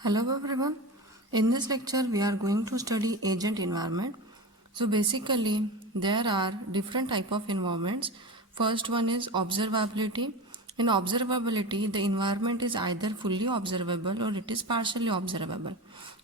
Hello everyone. In this lecture we are going to study agent environment. So basically there are different type of environments. First one is observability. In observability the environment is either fully observable or it is partially observable.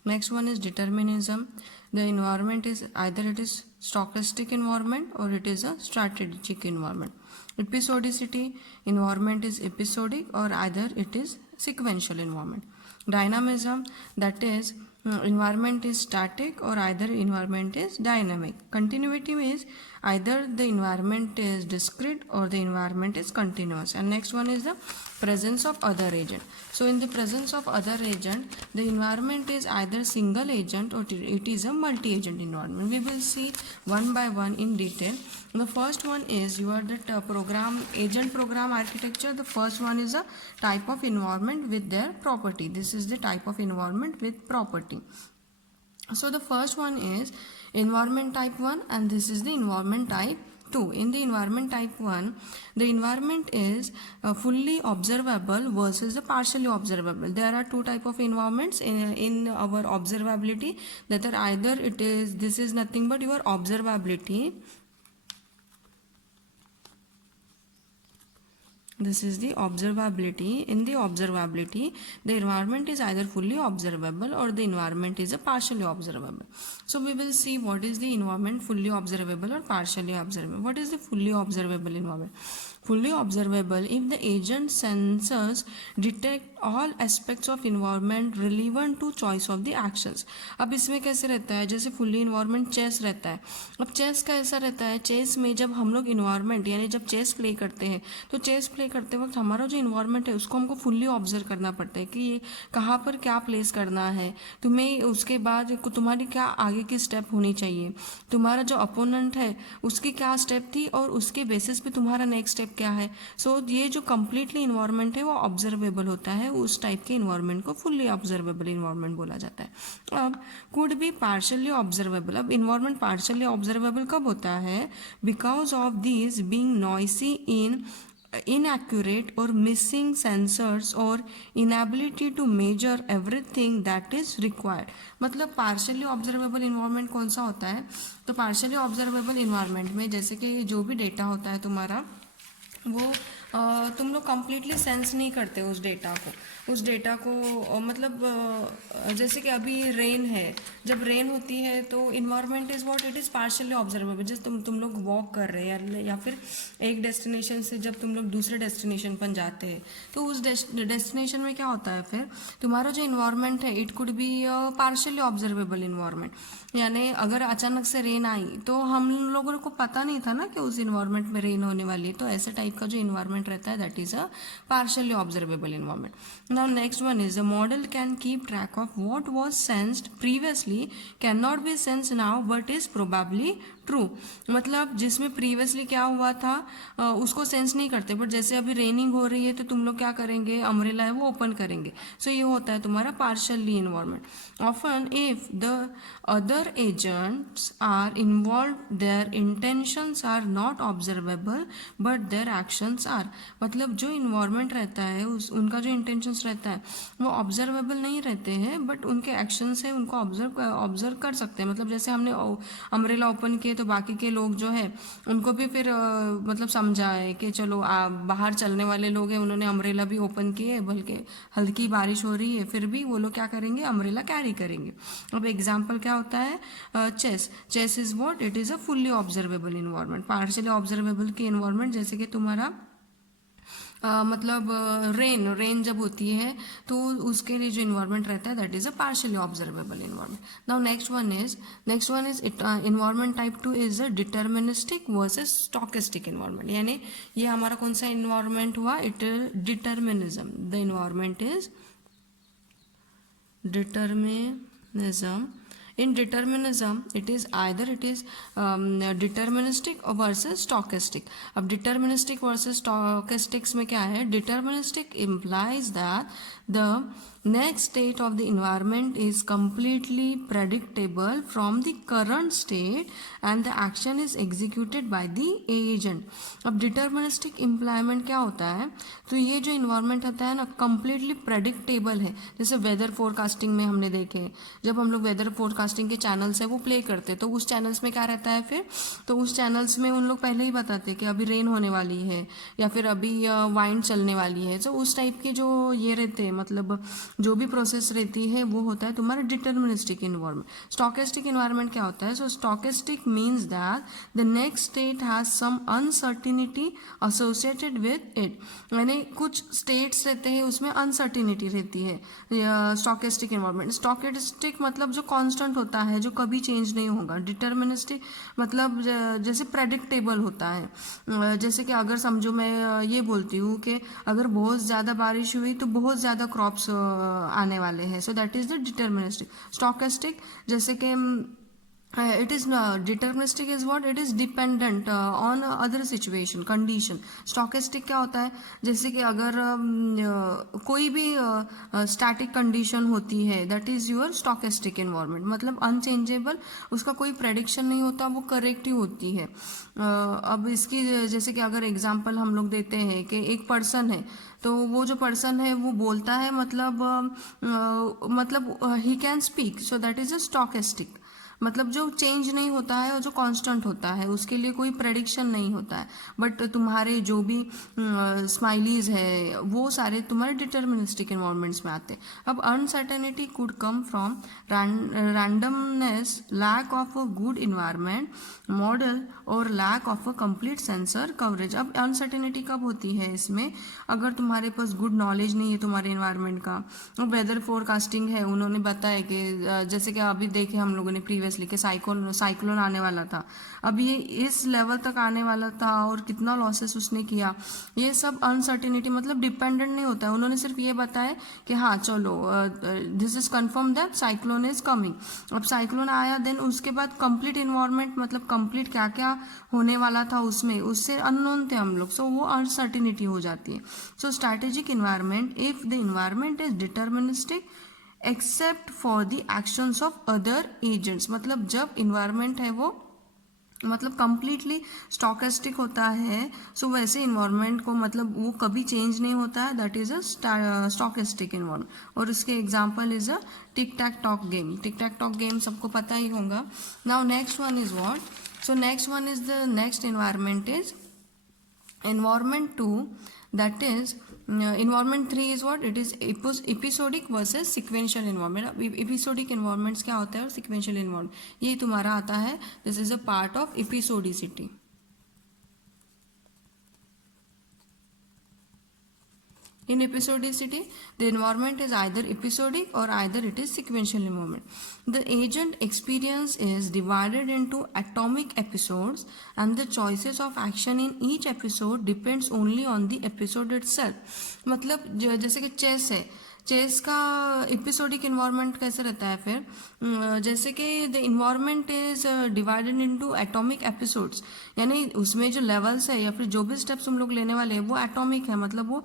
Next one is determinism. The environment is either it is stochastic environment or it is a strategic environment. Episodicity, environment is episodic or either it is sequential environment. Dynamism, that is environment is static or either environment is dynamic. Continuity is either the environment is discrete or the environment is continuous. And next one is the presence of other agent. So in the presence of other agent, the environment is either single agent or it is a multi-agent environment. We will see one by one in detail. The first one is the program agent program architecture. The first one is a type of environment with their property. This is the type of environment with property. So the first one is environment type 1 and this is the environment type 2. In the environment type 1, the environment is fully observable versus the partially observable. There are two type of environments in our observability, that are either this is nothing but your observability. This is the observability. In the observability, the environment is either fully observable or the environment is a partially observable. So we will see what is the environment fully observable or partially observable. What is the fully observable environment? Fully observable if the agent sensors detect all aspects of environment relevant to choice of the actions. अब इसमें कैसे रहता है, जैसे fully environment chess रहता है. अब chess का ऐसा रहता है, चेस में जब हम लोग इन्वायरमेंट यानी जब चेस प्ले करते हैं तो चेस प्ले करते वक्त हमारा जो इन्वायरमेंट है उसको हमको फुल्ली ऑब्जर्व करना पड़ता है कि ये कहाँ पर क्या प्लेस करना है, तुम्हें उसके बाद तुम्हारी क्या आगे की स्टेप होनी चाहिए, तुम्हारा जो अपोनेंट है उसकी क्या स्टेप थी और उसके बेसिस पे तुम्हारा नेक्स्ट स्टेप क्या है. सो ये जो कम्प्लीटली इन्वायरमेंट है वो ऑब्जर्वेबल होता है. उस टाइप के इन्वायरमेंट को फुल्ली ऑब्जर्वेबल इन्वायरमेंट बोला जाता है. अब कुड बी पार्शियली ऑब्जर्वेबल. अब इन्वायरमेंट पार्शियली ऑब्जर्वेबल कब होता है? Because of this being noisy in inaccurate or missing sensors or inability to measure everything that is required. मतलब पार्शियली ऑब्जर्वेबल इन्वायरमेंट कौन सा होता है? तो पार्शियली ऑब्जर्वेबल इन्वायरमेंट में जैसे कि जो भी डेटा होता है तुम्हारा वो तुम लोग कम्प्लीटली सेंस नहीं करते उस डेटा को मतलब जैसे कि अभी रेन है, जब रेन होती है तो environment is what it is partially observable. जैसे तुम लोग वॉक कर रहे हैं या फिर एक डेस्टिनेशन से जब तुम लोग दूसरे डेस्टिनेशन पर जाते हैं तो उस डेस्टिनेशन में क्या होता है, फिर तुम्हारा जो इन्वायरमेंट है it could be partially observable environment. यानी अगर अचानक से रेन आई तो हम लोगों को पता नहीं था ना कि उस इन्वायरमेंट में रेन होने वाली है, तो ऐसे टाइप का जो इन्वायरमेंट रहता है that is a partially observable environment. Now next one is the model can keep track of what was sensed previously can not be sensed now but is probably true. मतलब जिसमें previously क्या हुआ था उसको sense नहीं करते, but जैसे अभी रेनिंग हो रही है तो तुम लोग क्या करेंगे, अम्ब्रेला है वो ओपन करेंगे. सो ये होता है तुम्हारा partially environment. Often if the other agents are involve their intentions are not observable but their actions are. मतलब जो इन्वायरमेंट रहता है उनका जो इंटेंशंस रहता है वो ऑब्जर्वेबल नहीं रहते हैं बट उनके एक्शंस है उनको ऑब्जर्व कर सकते हैं. मतलब जैसे हमने अम्ब्रेला ओपन किए तो बाकी के लोग जो है उनको भी फिर मतलब समझा है कि चलो बाहर चलने वाले लोग हैं, उन्होंने अम्ब्रेला भी ओपन किए, बल्कि हल्की बारिश हो रही है फिर भी वो लोग क्या करेंगे, अम्ब्रेला कैरी करेंगे. अब एग्जाम्पल क्या होता है, chess is what it is a fully observable environment. Partially observable की इन्वायरमेंट जैसे कि तुम्हारा मतलब रेन जब होती है तो उसके लिए जो इन्वायरमेंट रहता है that is a partially observable environment. Now next one is environment type 2 is a deterministic versus stochastic environment. यानी ये हमारा कौन सा इन्वायरमेंट हुआ, it determinism. The environment is determinism. In determinism, it is either deterministic or versus stochastic. अब deterministic versus stochastics में क्या है? Deterministic implies that the next state of the environment is completely predictable from the current state and the action is executed by the agent. अब deterministic implyment क्या होता है? तो ये जो environment होता है ना, completely predictable है. जैसे weather forecasting में हमने देखे, जब हम लोग weather forecasting के channels है वो play करते, तो उस channels में क्या रहता है फिर? तो उस channels में उन लोग पहले ही बताते कि अभी rain होने वाली है या फिर अभी wind चलने वाली है. तो उस टाइप के जो ये रहते हैं, मतलब जो भी प्रोसेस रहती है वो होता है तुम्हारा डिटर्मिनिस्टिक इन्वायरमेंट. स्टोकेस्टिक इन्वायरमेंट क्या होता है? So stochastic means that the next state has some uncertainty associated with it. यानी कुछ स्टेट्स रहते हैं उसमें अनसर्टिनिटी रहती है. Stochastic environment. स्टोकेस्टिक मतलब जो कांस्टेंट होता है, जो कभी चेंज नहीं होगा. डिटर्मिनिस्टिक मतलब जैसे प्रेडिक्टेबल होता है. जैसे कि अगर समझो मैं ये बोलती हूँ कि अगर बहुत ज़्यादा बारिश हुई तो बहुत ज़्यादा क्रॉप्स आने वाले हैं. सो that is the deterministic. Stochastic जैसे कि it is deterministic is what it is dependent on other situation condition. stochastic क्या होता है? जैसे कि अगर कोई भी static condition होती है, that is your stochastic environment. मतलब unchangeable, उसका कोई prediction नहीं होता, वो correct ही होती है. अब इसकी जैसे कि अगर एग्जाम्पल हम लोग देते हैं कि एक पर्सन है, तो वो जो पर्सन है वो बोलता है, मतलब he can speak, so that is a stochastic. मतलब जो चेंज नहीं होता है और जो कांस्टेंट होता है उसके लिए कोई प्रेडिक्शन नहीं होता है. बट तुम्हारे जो भी स्माइलीज है वो सारे तुम्हारे डिटर्मिनिस्टिक इन्वायरमेंट्स में आते हैं. अब uncertainty could come from randomness, lack of a good environment model और lack of a complete sensor coverage. अब अनसर्टेनिटी कब होती है इसमें? अगर तुम्हारे पास गुड नॉलेज नहीं है तुम्हारे इन्वायरमेंट का. वेदर फोरकास्टिंग है, उन्होंने बताया कि जैसे कि अभी देखे हम लोगों ने प्रीवियसली कि साइक्लोन आने वाला था, अब ये इस लेवल तक आने वाला था और कितना लॉसेस उसने किया. ये सब अनसर्टेनिटी मतलब डिपेंडेंट नहीं होता है. उन्होंने सिर्फ ये बताया कि हाँ चलो this is confirm that cyclone is coming. अब साइक्लोन आया, देन उसके बाद कंप्लीट इन्वायरमेंट मतलब कंप्लीट क्या क्या होने वाला था उसमें, उससे अननोन थे हम लोग. सो वो अनसर्टेनिटी हो जाती है. So strategic environment, if the environment is deterministic except for the actions of other agents. मतलब जब इन्वायरमेंट है वो मतलब कंप्लीटली स्टोकेस्टिक होता है, सो वैसे इन्वायरमेंट को मतलब वो कभी चेंज नहीं होता है, that is a stochastic environment. और इसके example is a tic tac toe game. Tic tac toe game सबको पता ही होगा. Now next one is what? So next one is the next environment is environment 2, that is environment 3 is what? It is episodic versus sequential environment. episodic environments क्या होता है और sequential environment ये तुम्हारा आता है. this is a part of episodicity. In episodicity, the environment is either episodic or either it is sequential environment. The agent experience is divided into atomic episodes and the choices of action in each episode depends only on the episode itself. मतलब जैसे कि chess है, chess का episodic environment कैसे रहता है फिर? जैसे कि the environment is divided into atomic episodes, यानी उसमें जो लेवल्स है या फिर जो भी स्टेप्स तुम लोग लेने वाले हैं वो एटॉमिक है, मतलब वो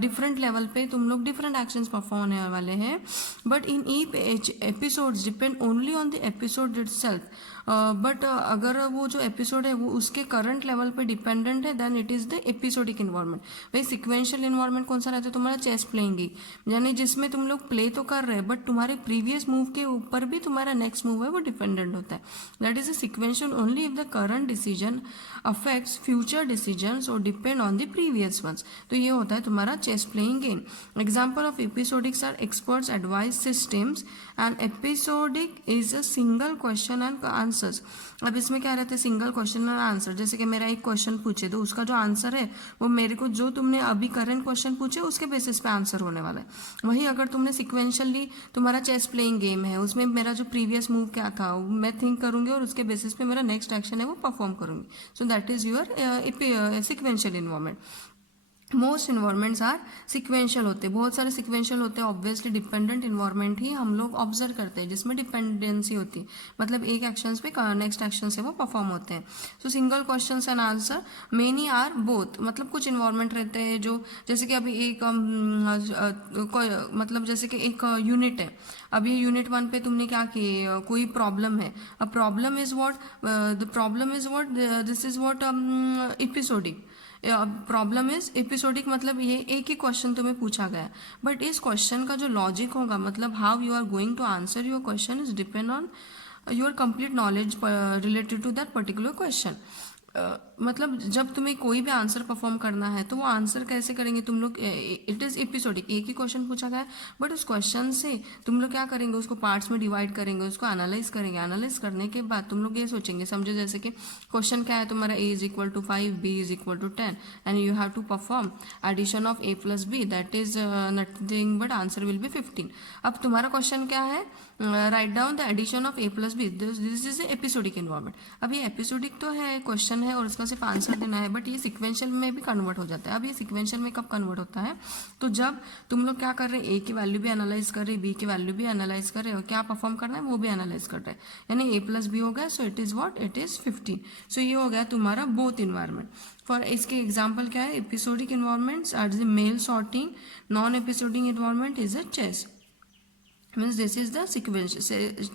डिफरेंट लेवल पे तुम लोग डिफरेंट एक्शंस परफॉर्म होने वाले हैं. But in each episodes depend only on the episode itself. But अगर वो जो एपिसोड है वो उसके करंट लेवल पे डिपेंडेंट है, then it is the episodic environment. भाई सिक्वेंशियल इन्वायरमेंट कौन सा रहता है? तुम्हारा चेस प्लेइंग, यानी जिसमें तुम लोग प्ले तो कर रहे हैं बट तुम्हारे प्रीवियस मूव के ऊपर भी तुम्हारा नेक्स्ट मूव है वो डिपेंडेंट होता है. That is a sequential only if the current decision affects future decisions और depend on the previous ones. तो ये होता है तुम्हारा chess playing game. Example of episodics are experts advice systems and episodic is a single question and answers. अब इसमें क्या रहता है? Single question and answer. जैसे कि मेरा एक क्वेश्चन पूछे तो उसका जो आंसर है वो मेरे को जो तुमने अभी करंट क्वेश्चन पूछे उसके बेसिस पे आंसर होने वाला है. वही अगर तुमने सिक्वेंशियली तुम्हारा चेस प्लेइंग गेम है, उसमें मेरा जो प्रीवियस मूव क्या था मैं थिंक करूंगी और उसके बेसिस पे मेरा नेक्स्ट एक्शन है वो परफॉर्म करूंगी. So that is your sequential environment. Most environments are sequential होते हैं, बहुत सारे सिक्वेंशियल होते हैं। ऑब्वियसली डिपेंडेंट इन्वायरमेंट ही हम लोग ऑब्जर्व करते हैं जिसमें डिपेंडेंसी होती है, मतलब एक एक्शन पे नेक्स्ट एक्शन से वो परफॉर्म होते हैं। So single question and answer, many are both, मतलब कुछ इन्वायरमेंट रहते हैं जो, जैसे कि अभी एक मतलब जैसे कि एक यूनिट है, अब ये यूनिट 1 पे तुमने क्या किए, कोई प्रॉब्लम है। अब problem is what, the problem is what, this is what episodic. Problem is episodic, मतलब ये एक ही क्वेश्चन तुम्हें पूछा गया, बट इस क्वेश्चन का जो लॉजिक होगा, मतलब how you are going to answer your question is depend on your complete knowledge related to that particular question. मतलब जब तुम्हें कोई भी आंसर परफॉर्म करना है तो वो आंसर कैसे करेंगे तुम लोग, इट इज़ एपिसोडिक, एक ही क्वेश्चन पूछा गया है, बट उस क्वेश्चन से तुम लोग क्या करेंगे, उसको पार्ट्स में डिवाइड करेंगे, उसको एनालाइज करेंगे। एनालाइज करने के बाद तुम लोग ये सोचेंगे, समझो जैसे कि क्वेश्चन क्या है तुम्हारा, a is equal to 5, b is equal to 10 and you have to perform addition of a plus b, that is nothing but answer will be 15। अब तुम्हारा क्वेश्चन क्या है, right down the addition of a plus b, this is episodic environment. अब ये episodic तो है, question है और उसका सिर्फ आंसर देना है, बट ये सिक्वेंशियल में भी कन्वर्ट हो जाता है। अब ये सिक्वेंशियल में कब कन्वर्ट होता है, तो जब तुम लोग क्या कर रहे हैं, a की वैल्यू भी एनालाइज कर रहे हैं, b की वैल्यू भी एनालाइज कर रहे हैं, और क्या परफॉर्म करना है वो भी एनालाइज कर रहे हैं, यानी a प्लस बी हो गया, so it is what, it is 15। So ये हो गया तुम्हारा बोथ इन्वायरमेंट। फॉर इसके एग्जाम्पल क्या है, episodic environments are the mail sorting, non episodic environment is a chess, means this is the sequential,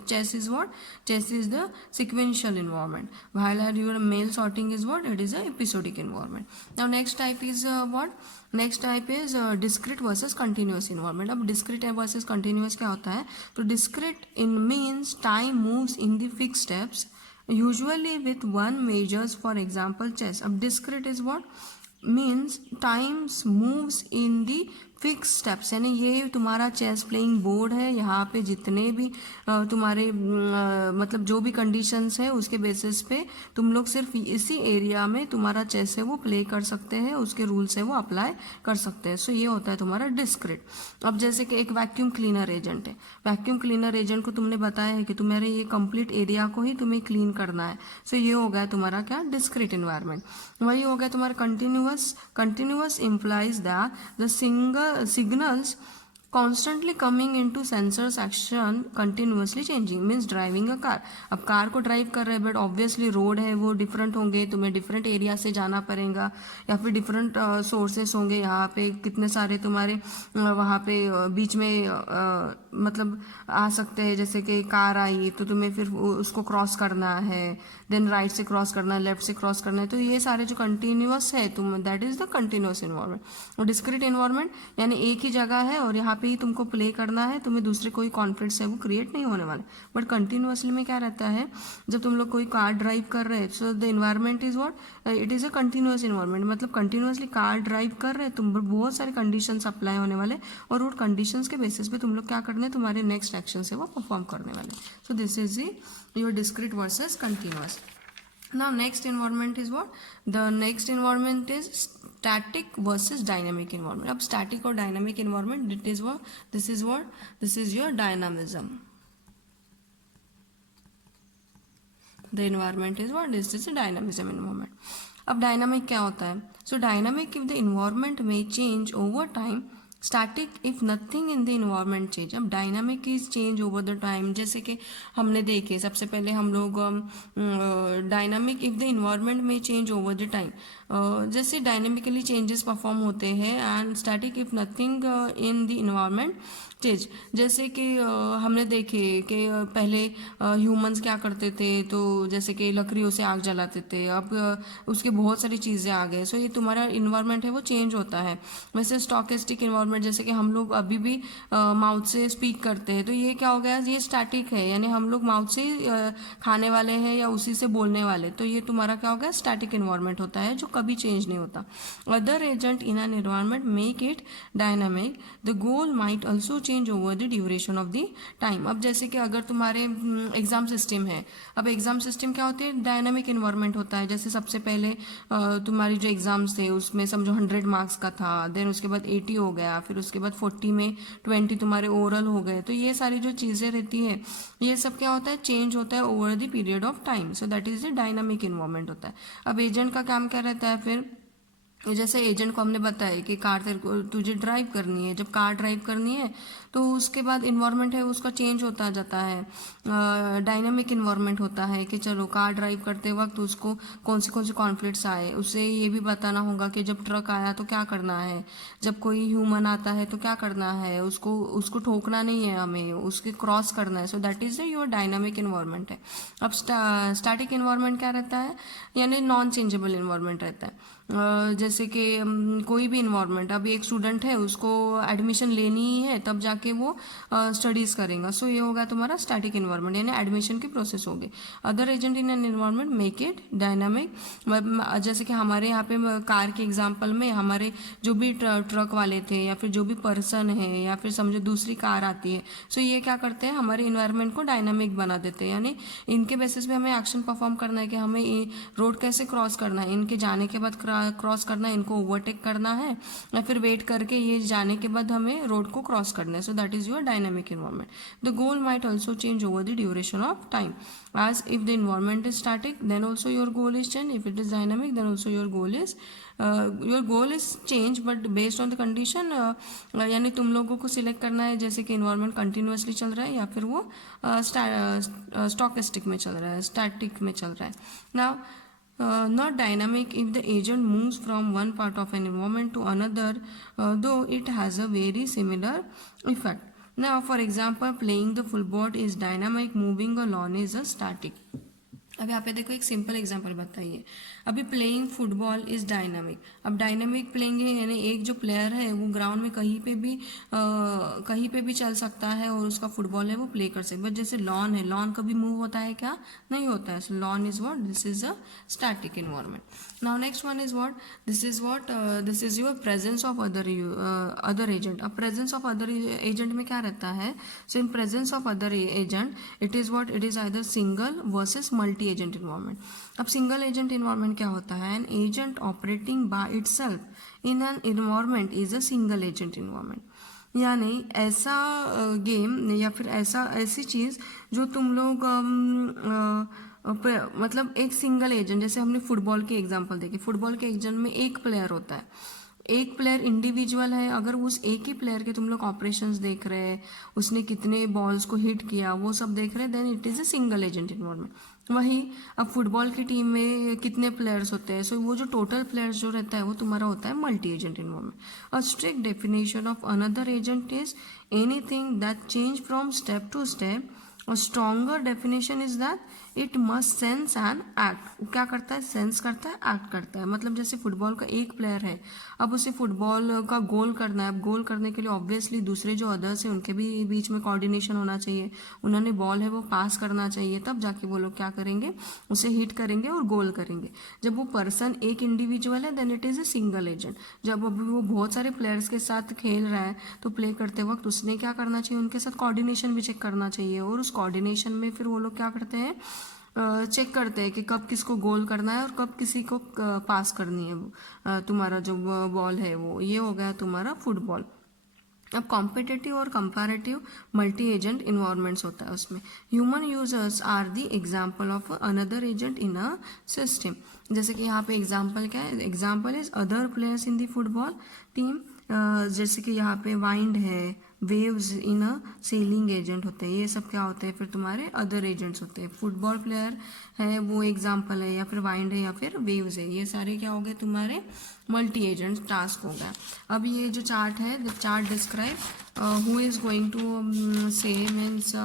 chess is what, chess is the sequential environment, while your mail sorting is what, it is a episodic environment. Now next type is what, next type is discrete versus continuous environment. अब discrete versus continuous क्या होता है, तो discrete in means time moves in the fixed steps usually with one measures, for example chess. अब discrete is what, means times moves in the fix steps, यानी ये तुम्हारा chess playing board है, यहाँ पे जितने भी तुम्हारे मतलब जो भी कंडीशंस है उसके बेसिस पे तुम लोग सिर्फ इसी एरिया में तुम्हारा चेस है वो प्ले कर सकते हैं, उसके रूल्स है वो अप्लाई कर सकते हैं। सो ये होता है तुम्हारा डिस्क्रिट। अब जैसे कि एक वैक्यूम क्लीनर एजेंट है, वैक्यूम क्लीनर एजेंट को तुमने बताया है कि तुम्हारे ये कंप्लीट एरिया को ही तुम्हें क्लीन करना है, सो ये हो गया तुम्हारा क्या, डिस्क्रिट इन्वायरमेंट। वही हो गया तुम्हारा continuous. Continuous implies that the signals constantly coming into sensors action continuously changing, means driving a car। अब कार को ड्राइव कर रहे हैं, बट ऑब्वियसली रोड है वो डिफरेंट होंगे, तुम्हें डिफरेंट एरिया से जाना पड़ेगा, या फिर डिफरेंट सोर्सेस होंगे, यहाँ पे कितने सारे तुम्हारे वहाँ पे बीच में मतलब आ सकते हैं, जैसे कि कार आई तो तुम्हें फिर उसको क्रॉस करना है, देन राइट से क्रॉस करना है, लेफ्ट से क्रॉस करना है, तो ये सारे जो कंटिन्यूअस है तुम, that is the continuous environment. और डिस्क्रीट इन्वायरमेंट यानी एक ही जगह है और यहाँ पे ही तुमको प्ले करना है, तुम्हें दूसरे कोई कॉन्फ्लिक्ट्स है वो क्रिएट नहीं होने वाले। बट कंटिन्यूअसली में क्या रहता है, जब तुम लोग कोई कार ड्राइव कर रहे हैं, so the environment is what, it is a continuous environment, मतलब कंटिन्यूअसली कार ड्राइव कर रहे हैं तुम, बहुत सारे कंडीशंस अप्लाई होने वाले, और वो कंडीशंस के बेसिस पे तुम लोग क्या करने हैं, तुम्हारे नेक्स्ट एक्शन से वो परफॉर्म करने वाले। सो this is your discrete versus continuous. Now next environment is what? The next environment is static versus dynamic environment. अब static और dynamic environment, it is what? This is what? This is your dynamism. The environment is what? This is a dynamism environment. अब dynamic क्या होता है? So dynamic, if the environment may change over time, static if nothing in the environment change. अब dynamic is change over the time, जैसे कि हमने देखे सबसे पहले हम लोग डायनामिक इफ द इन्वायरमेंट में चेंज ओवर द टाइम, जैसे डायनामिकली चेंजेस परफॉर्म होते हैं, and static if nothing in the environment change, जैसे कि हमने देखे कि पहले ह्यूमंस क्या करते थे, तो जैसे कि लकड़ियों से आग जलाते थे, अब उसके बहुत सारी चीज़ें आ गए, सो ये तुम्हारा इन्वायरमेंट है वो चेंज होता है। वैसे स्टॉकेस्टिक इन्वायरमेंट, जैसे कि हम लोग अभी भी माउथ से स्पीक करते हैं, तो ये क्या हो गया, ये स्टैटिक है, यानी हम लोग माउथ से खाने वाले हैं या उसी से बोलने वाले, तो ये तुम्हारा क्या हो गया, स्टैटिक इन्वायरमेंट होता है जो कभी चेंज नहीं होता। Other agent in an environment make it dynamic, the goal might also change over the duration of the time. अब जैसे कि अगर तुम्हारे एग्जाम सिस्टम है, अब एग्जाम सिस्टम क्या होती है, डायनामिक इन्वायरमेंट होता है। जैसे सबसे पहले तुम्हारी जो एग्जाम्स थे उसमें समझो 100 मार्क्स का था, देन उसके बाद 80 हो गया, फिर उसके बाद 40 में 20 तुम्हारे ओरल हो गए, तो ये सारी जो चीज़ें रहती है ये सब क्या होता है, चेंज होता है over the period of time, so that is the dynamic environment होता है। अब एजेंट का काम क्या रहता है फिर, जैसे एजेंट को हमने बताया कि कार तेरे को तुझे ड्राइव करनी है, जब कार ड्राइव करनी है तो उसके बाद इन्वायरमेंट है उसका चेंज होता जाता है, डायनामिक इन्वायरमेंट होता है कि चलो कार ड्राइव करते वक्त उसको कौन से कॉन्फ्लिक्ट्स आए, उसे ये भी बताना होगा कि जब ट्रक आया तो क्या करना है, जब कोई ह्यूमन आता है तो क्या करना है, उसको उसको ठोकना नहीं है, हमें उसके क्रॉस करना है। सो that is your dynamic environment है। अब स्टैटिक इन्वायरमेंट क्या रहता है, यानी नॉन चेंजेबल इन्वायरमेंट रहता है। जैसे कि कोई भी इन्वायरमेंट, अभी एक स्टूडेंट है उसको एडमिशन लेनी ही है तब जाके वो स्टडीज़ करेगा, सो ये होगा तुम्हारा स्टैटिक इन्वायरमेंट, यानी एडमिशन की प्रोसेस होगी। Other agent in an environment make it dynamic. जैसे कि हमारे यहाँ पे कार के एग्जाम्पल में हमारे जो भी ट्रक वाले थे या फिर जो भी पर्सन है या फिर समझो दूसरी कार आती है, सो ये क्या करते हैं, हमारे इन्वायरमेंट को डायनामिक बना देते हैं, यानी इनके बेसिस पे हमें एक्शन परफॉर्म करना है कि हमें रोड कैसे क्रॉस करना है, इनके जाने के बाद क्रॉस करना है, इनको ओवरटेक करना है या फिर वेट करके ये जाने के बाद हमें रोड को क्रॉस करना है। सो that is your dynamic environment. The goal might also change over the duration of time, as if the environment is static then also your goal is change, if it is dynamic then also your goal is change, but based on the condition, यानी तुम लोगों को select करना है जैसे कि environment continuously चल रहा है या फिर वो स्टॉकेस्टिक में चल रहा है, स्टैटिक में चल रहा है। Now not dynamic if the agent moves from one part of an environment to another, though it has a very similar effect. Now for example playing the football is dynamic, moving a lawn is a static. अब यहाँ पे देखो एक simple example बताइए, अभी playing football is dynamic. अब dynamic playing है यानी एक जो प्लेयर है वो ग्राउंड में कहीं पे भी चल सकता है और उसका फुटबॉल है वो प्ले कर सकता है। बट जैसे लॉन है, लॉन कभी मूव होता है क्या, नहीं होता है। So lawn is what, this is a static environment. Now next one is what, this is your presence of other agent. अब प्रेजेंस ऑफ अदर एजेंट में क्या रहता है, so in presence of other agent it is what, it is either single versus multi agent environment. अब single agent environment क्या होता है, an agent operating by itself in an environment is a single agent environment. यानी ऐसा game या फिर ऐसी चीज़ जो तुम लोग मतलब एक सिंगल एजेंट, जैसे हमने फुटबॉल की एग्जांपल देखी, फुटबॉल के एजेंट में एक प्लेयर होता है, एक प्लेयर इंडिविजुअल है, अगर उस एक ही प्लेयर के तुम लोग ऑपरेशंस देख रहे हैं, उसने कितने बॉल्स को हिट किया वो सब देख रहे हैं, then it is a single agent environment. वही अब फुटबॉल की टीम में कितने प्लेयर्स होते हैं, सो वो जो टोटल प्लेयर्स जो रहता है वो तुम्हारा होता है multi agent environment. A strict definition of another agent is anything that change from step to step. और stronger definition is that it must sense and act. क्या करता है, सेंस करता है, एक्ट करता है। मतलब जैसे फुटबॉल का एक प्लेयर है, अब उसे फुटबॉल का गोल करना है, अब गोल करने के लिए ऑब्वियसली दूसरे जो अदर्स हैं उनके भी बीच में कोऑर्डिनेशन होना चाहिए, उन्होंने बॉल है वो पास करना चाहिए, तब जाके वो लोग क्या करेंगे, उसे हिट करेंगे और गोल करेंगे। जब वो पर्सन एक इंडिविजुअल है then it is a single agent. जब अभी वो बहुत सारे प्लेयर्स के साथ खेल रहा है तो प्ले करते वक्त उसने क्या करना चाहिए, उनके साथ कोऑर्डिनेशन भी चेक करना चाहिए, और उस कोऑर्डिनेशन में फिर वो लोग क्या करते हैं, चेक करते हैं कि कब किसको गोल करना है और कब किसी को पास करनी है तुम्हारा जो बॉल है वो। ये हो गया तुम्हारा फुटबॉल। अब कॉम्पिटिटिव और कंपैरेटिव मल्टी एजेंट इन्वायरमेंट्स होता है उसमें। Human users are the example of another agent in a system. जैसे कि यहाँ पे एग्जाम्पल क्या है, example is other players in the football team. जैसे कि यहाँ पे वाइंड है, waves in a sailing agent होते हैं, ये सब क्या होते हैं फिर तुम्हारे अदर एजेंट्स होते हैं। फुटबॉल प्लेयर है वो एग्जाम्पल है, या फिर वाइंड है या फिर वेव्स है, ये सारे क्या हो गए तुम्हारे मल्टी एजेंट टास्क हो गया। अब ये जो चार्ट है, the chart describe who is going to say means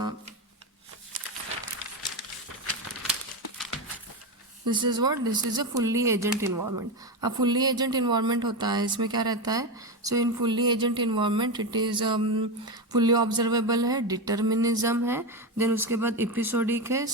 this is what, this is a fully agent environment. अब फुल्ली एजेंट इन्वायरमेंट होता है, इसमें क्या रहता है, so in fully agent environment it is fully observable है, determinism है, then उसके बाद एपिसोडिक है,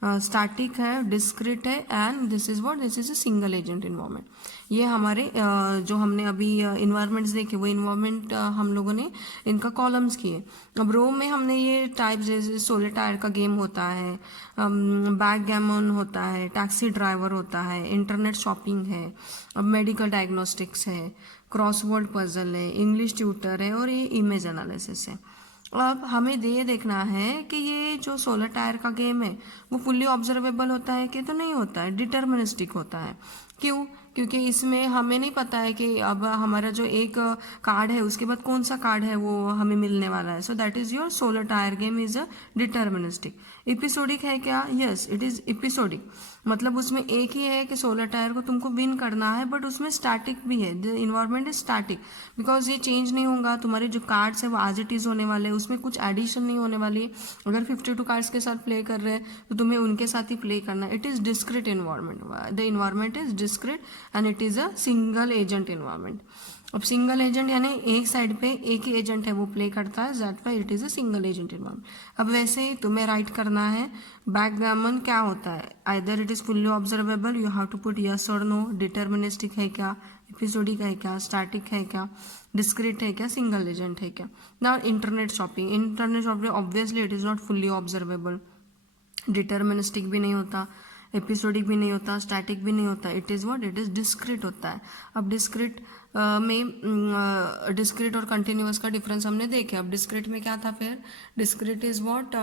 स्टैटिक है, डिस्क्रिट है, and this is what, this is a single agent environment. ये हमारे जो हमने अभी इन्वायरमेंट्स देखे वो इन्वायरमेंट हम लोगों ने इनका कॉलम्स किए। अब रो में हमने ये टाइप जैसे सोलर टायर का गेम होता है, बैकगैमन होता है, टैक्सी ड्राइवर होता है, इंटरनेट शॉपिंग है, अब मेडिकल डायग्नोस्टिक्स है, क्रॉसवर्ड पजल है, इंग्लिश ट्यूटर है, और ये इमेज एनालिसिस है। अब हमें ये देखना है कि ये जो सोलर टायर का गेम है वो फुल्ली ऑब्जर्वेबल होता है कि तो नहीं होता है, डिटर्मिनिस्टिक होता है। क्यों, क्योंकि इसमें हमें नहीं पता है कि अब हमारा जो एक कार्ड है उसके बाद कौन सा कार्ड है वो हमें मिलने वाला है. सो that is your solar tyre game is a deterministic. Episodic है क्या? Yes, it is episodic. मतलब उसमें एक ही है कि सोलर टायर को तुमको विन करना है, बट उसमें स्टैटिक भी है. The environment is static because ये चेंज नहीं होगा. तुम्हारे जो कार्ड्स है वो एज इट इज होने वाले हैं, उसमें कुछ एडिशन नहीं होने वाली है. अगर 52 कार्ड्स के साथ प्ले कर रहे हैं तो तुम्हें उनके साथ ही प्ले करना है. It is discrete environment. The environment is discrete and it is a single agent environment. अब सिंगल एजेंट यानी एक साइड पे एक ही एजेंट है वो प्ले करता है. That why it is a single agent environment. अब वैसे ही तुम्हें राइट करना है बैकग्राउंड क्या होता है. Either it is fully observable, you have to put yes और नो. डिटर्मिनिस्टिक है क्या, एपिसोडिक है क्या, स्टैटिक है क्या, डिस्क्रीट है क्या, सिंगल एजेंट है क्या. Now internet shopping. Internet shopping obviously it is not fully observable. Deterministic भी नहीं होता, एपिसोडिक भी नहीं होता, स्टैटिक भी नहीं होता. It is what, it is discrete होता है. अब डिस्क्रीट में डिस्क्रीट और कंटिन्यूअस का डिफरेंस हमने देखे. अब डिस्क्रीट में क्या था फिर? डिस्क्रीट इज़ व्हाट,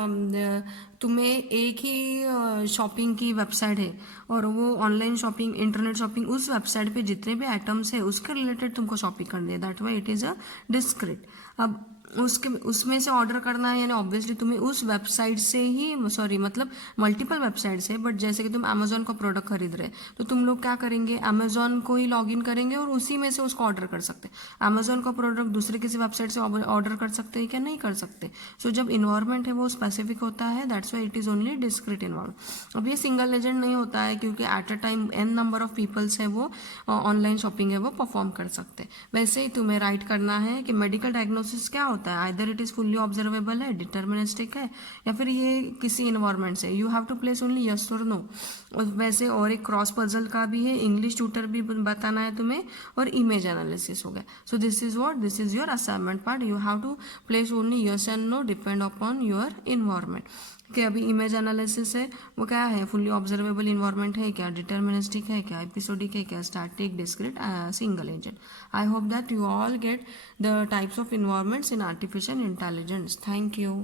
तुम्हें एक ही शॉपिंग की वेबसाइट है और वो ऑनलाइन शॉपिंग, इंटरनेट शॉपिंग, उस वेबसाइट पे जितने भी आइटम्स है उसके रिलेटेड तुमको शॉपिंग करनी है. That why it is a discrete. अब उसमें से ऑर्डर करना है यानी ऑब्वियसली तुम्हें उस वेबसाइट से ही, सॉरी मतलब मल्टीपल वेबसाइट से, बट जैसे कि तुम अमेजोन का प्रोडक्ट खरीद रहे तो तुम लोग क्या करेंगे, अमेजोन को ही लॉगिन करेंगे और उसी में से उसको ऑर्डर कर सकते हैं. अमेजोन का प्रोडक्ट दूसरे किसी वेबसाइट से ऑर्डर कर सकते हैं क्या? नहीं कर सकते. सो जब इन्वायरमेंट है वो स्पेसिफिक होता है, that's why it is only discrete environment. अब ये सिंगल एजेंट नहीं होता है क्योंकि at a time n number of peoples है वो ऑनलाइन शॉपिंग है वो परफॉर्म कर सकते हैं. वैसे ही तुम्हें राइट करना है कि मेडिकल डायग्नोसिस क्या होता है. Either it is fully observable है, डिटर्मिनिस्टिक है, या फिर ये किसी इन्वायरमेंट से. You have to place only yes और नो. वैसे और एक क्रॉस पजल का भी है, इंग्लिश ट्यूटर भी बताना है तुम्हें, और इमेज एनालिसिस हो गया. So this is what, this is your assignment part. You have to place only yes and no depend upon your environment. कि अभी इमेज एनालिसिस है वो क्या है, फुल्ली ऑब्जर्वेबल इन्वायरमेंट है क्या, डिटर्मिनिस्टिक है क्या, एपिसोडिक है क्या, static, discrete, single agent. I hope that you all get the types of environments in artificial intelligence. Thank you.